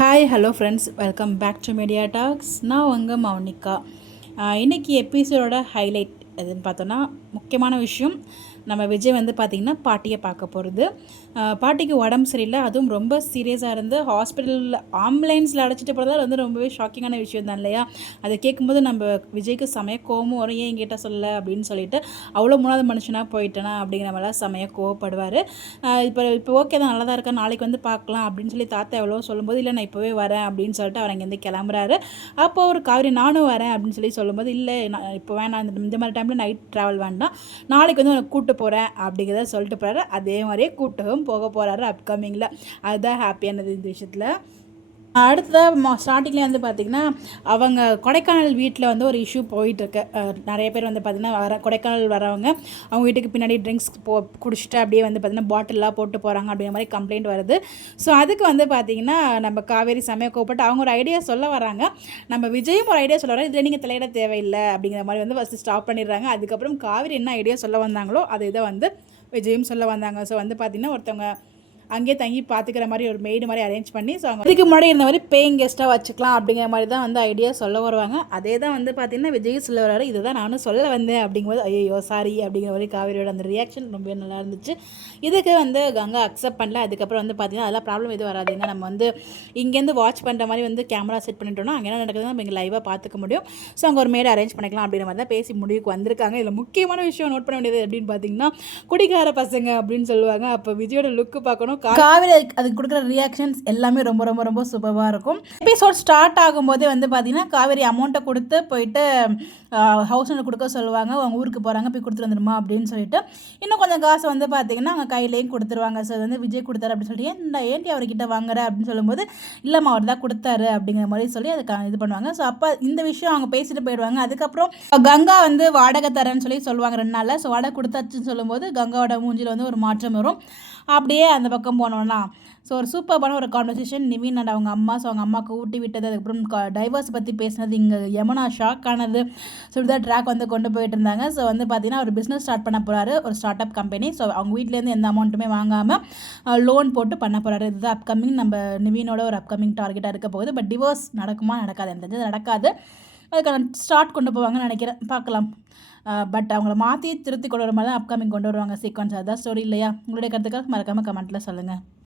Hi hello friends, welcome back to media talks. நான் உங்கள் மௌனிகா. இன்றைக்கி எபிசோடோட ஹைலைட் எதுன்னு பார்த்தோன்னா, முக்கியமான விஷயம், நம்ம விஜய் வந்து பார்த்திங்கன்னா பாட்டியை பார்க்க போகிறது. பாட்டிக்கு உடம்பு சரியில்லை, அதுவும் ரொம்ப சீரியஸாக இருந்து ஹாஸ்பிட்டலில் ஆம்புலன்ஸில் அழைச்சிட்டு போகிறதால வந்து ரொம்பவே ஷாக்கிங்கான விஷயம் தான் இல்லையா? அதை கேட்கும்போது நம்ம விஜய்க்கு செமைய கோவமும் வரும். ஏன் என்கிட்ட சொல்லலை அப்படின்னு சொல்லிட்டு, அவ்வளோ மூணாவது மனுஷனாக போயிட்டேனா அப்படிங்கிற மாதிரிலாம் செமையாக கோவப்படுவார். இப்போ ஓகே தான், நல்லா தான் இருக்கா, நாளைக்கு வந்து பார்க்கலாம் அப்படின்னு சொல்லி தாத்தா எவ்வளோ சொல்லும்போது, இல்லை நான் இப்போவே வரேன் அப்படின்னு சொல்லிட்டு அவர் அங்கேருந்து கிளம்புறாரு. அப்போ ஒரு காவிரி நானும் வரேன் அப்படின்னு சொல்லும்போது, இல்லை நான் இப்போ வேணாம், இந்த மாதிரி டைமில் நைட் ட்ராவல் வேண்டாம், நாளைக்கு வந்து உனக்கு கூப்பிட்டு போகிறேன் அப்படிங்கிறத சொல்லிட்டு போகிறாரு. அதே மாதிரியே கூப்பிட்டும் போக போகிறாரு அப்கமிங்கில். அதுதான் ஹாப்பியானது இந்த விஷயத்தில். அடுத்ததாக ஸ்டார்டிங்லேயே வந்து பார்த்திங்கன்னா, அவங்க கொடைக்கானல் வீட்டில் வந்து ஒரு இஷ்யூ போயிட்டுருக்கு. நிறைய பேர் வந்து பார்த்திங்கன்னா கொடைக்கானல் வரவங்க அவங்க வீட்டுக்கு பின்னாடி ட்ரிங்க்ஸ் குடிச்சிட்டு அப்படியே வந்து பார்த்திங்கன்னா பாட்டிலெலாம் போட்டு போகிறாங்க அப்படிங்கிற மாதிரி கம்ப்ளைண்ட் வருது. ஸோ அதுக்கு வந்து பார்த்திங்கன்னா நம்ம காவேரி செமையாக கோவப்பட்டு அவங்க ஒரு ஐடியா சொல்ல வராங்க. நம்ம விஜயும் ஒரு ஐடியா சொல்ல வராங்க, இதில் நீங்கள் தலையிட தேவையில்லை அப்படிங்கிற மாதிரி வந்து ஃபஸ்ட்டு ஸ்டாப் பண்ணிடுறாங்க. அதுக்கப்புறம் காவேரி என்ன ஐடியா சொல்ல வந்தாங்களோ அதை இதை வந்து விஜயும் சொல்ல வந்தாங்க. ஸோ வந்து பார்த்திங்கன்னா ஒருத்தவங்க அங்கேயே தங்கி பார்த்துக்கிற மாதிரி ஒரு மெய்டு மாதிரி அரேஞ்ச் பண்ணி, ஸோ அவங்க இதுக்கு முன்னாடி இருந்த மாதிரி பேயிங் கெஸ்ட்டாக வச்சுக்கலாம் அப்படிங்கிற மாதிரி தான் வந்து ஐடியா சொல்ல வருவாங்க. அதே தான் வந்து பார்த்திங்கன்னா விஜய் சொல்ல வராரு, இதை தான் நானும் சொல்ல வந்தேன் அப்படிங்கும்போது, ஐயோ சாரி அப்படிங்கிற மாதிரி காவேரியோட அந்த ரியாக்ஷன் ரொம்ப நல்லா இருந்துச்சு. இதுக்கு வந்து கங்கா அக்செப்ட் பண்ணல. அதுக்கப்புறம் வந்து பார்த்திங்கன்னா அதெல்லாம் ப்ராப்ளம் எதுவும் வராதுங்க, நம்ம வந்து இங்கேருந்து வாட்ச் பண்ணுற மாதிரி வந்து கேமரா செட் பண்ணிட்டோம்னா அங்கே என்ன நடக்குதுன்னு நம்ம இங்கே லைவாக பார்த்துக்க முடியும். ஸோ அங்கே ஒரு மேடை அரேஞ்ச் பண்ணிக்கலாம் அப்படிங்கிற மாதிரி தான் பேசி முடிவுக்கு வந்திருக்காங்க. இதில் முக்கியமான விஷயம் நோட் பண்ண வேண்டியது அப்படின்னு பார்த்தீங்கன்னா, குடிகார பசங்க அப்படின்னு சொல்லுவாங்க. அப்போ விஜயோட லுக்கு பார்க்கணும், காவேரி அதுக்கு கொடுக்குற ரியாக்ஷன்ஸ் எல்லாமே ரொம்ப ரொம்ப ரொம்ப சூப்பராக இருக்கும். எபிசோட் ஸ்டார்ட் ஆகும்போதே வந்து பார்த்தீங்கன்னா காவேரி அமௌண்ட்டை கொடுத்து போயிட்டு ஹவுஸ் ஓனர் கொடுக்க சொல்லுவாங்க. அவங்க ஊருக்கு போகிறாங்க, போய் கொடுத்துட்டு வந்துடுமா அப்படின்னு சொல்லிட்டு இன்னும் கொஞ்சம் காசு வந்து பார்த்தீங்கன்னா அவங்க கையிலேயும் கொடுத்துருவாங்க. ஸோ வந்து விஜய் கொடுத்தாரு அப்படின்னு சொல்லிட்டு, ஏன்டி அவர்கிட்ட வாங்குற அப்படின்னு சொல்லும்போது, இல்லைம்மா அவர் தான் கொடுத்தாரு அப்படிங்கிற மாதிரி சொல்லி அதுக்கு இது பண்ணுவாங்க. ஸோ அப்போ இந்த விஷயம் அவங்க பேசிட்டு போயிடுவாங்க. அதுக்கப்புறம் கங்கா வந்து வாடகை தரேன்னு சொல்லுவாங்க 2 நாளில். ஸோ வாடகை கொடுத்தாச்சுன்னு சொல்லும்போது கங்காவோட மூஞ்சில் வந்து ஒரு மாற்றம் வரும். அப்படியே அந்த பக்கம் போனோம்னா, ஸோ ஒரு சூப்பரான ஒரு கான்வர்சேஷன் நிவின் அண்ட் அவங்க அம்மா. ஸோ அவங்க அம்மாவுக்கு ஊட்டி விட்டது, அதுக்கப்புறம் டைவர்ஸ் பற்றி பேசினது, இங்கே யமுனா ஷாக் ஆனது. ஸோ இப்படி ட்ராக் வந்து கொண்டு போயிட்டு இருந்தாங்க. ஸோ வந்து பார்த்தீங்கன்னா ஒரு பிஸ்னஸ் ஸ்டார்ட் பண்ண போகிறாரு, ஒரு ஸ்டார்ட் அப் கம்பெனி. ஸோ அவங்க வீட்டிலேருந்து எந்த அமௌண்ட்டுமே வாங்காமல் லோன் போட்டு பண்ண போகிறாரு. இதுதான் அப்கமிங் நம்ம நிவினோட ஒரு அப்கமிங் டார்கெட்டாக இருக்க போகுது. பட் டிவோர்ஸ் நடக்குமா நடக்காது, எனக்கு தெரிஞ்சது நடக்காது. அதுக்கான ஸ்டார்ட் கொண்டு போவாங்கன்னு நினைக்கிறேன், பார்க்கலாம். பட் அவங்கள மாற்றி திருத்தி கொண்டு வர மாதிரி தான் அப்கமிங் கொண்டு வருவாங்க சீக்வன்ஸ். அதுதான் ஸ்டோரி இல்லையா? உங்களுடைய கருத்துக்கள் மறக்காமல் கமெண்ட்டில் சொல்லுங்கள்.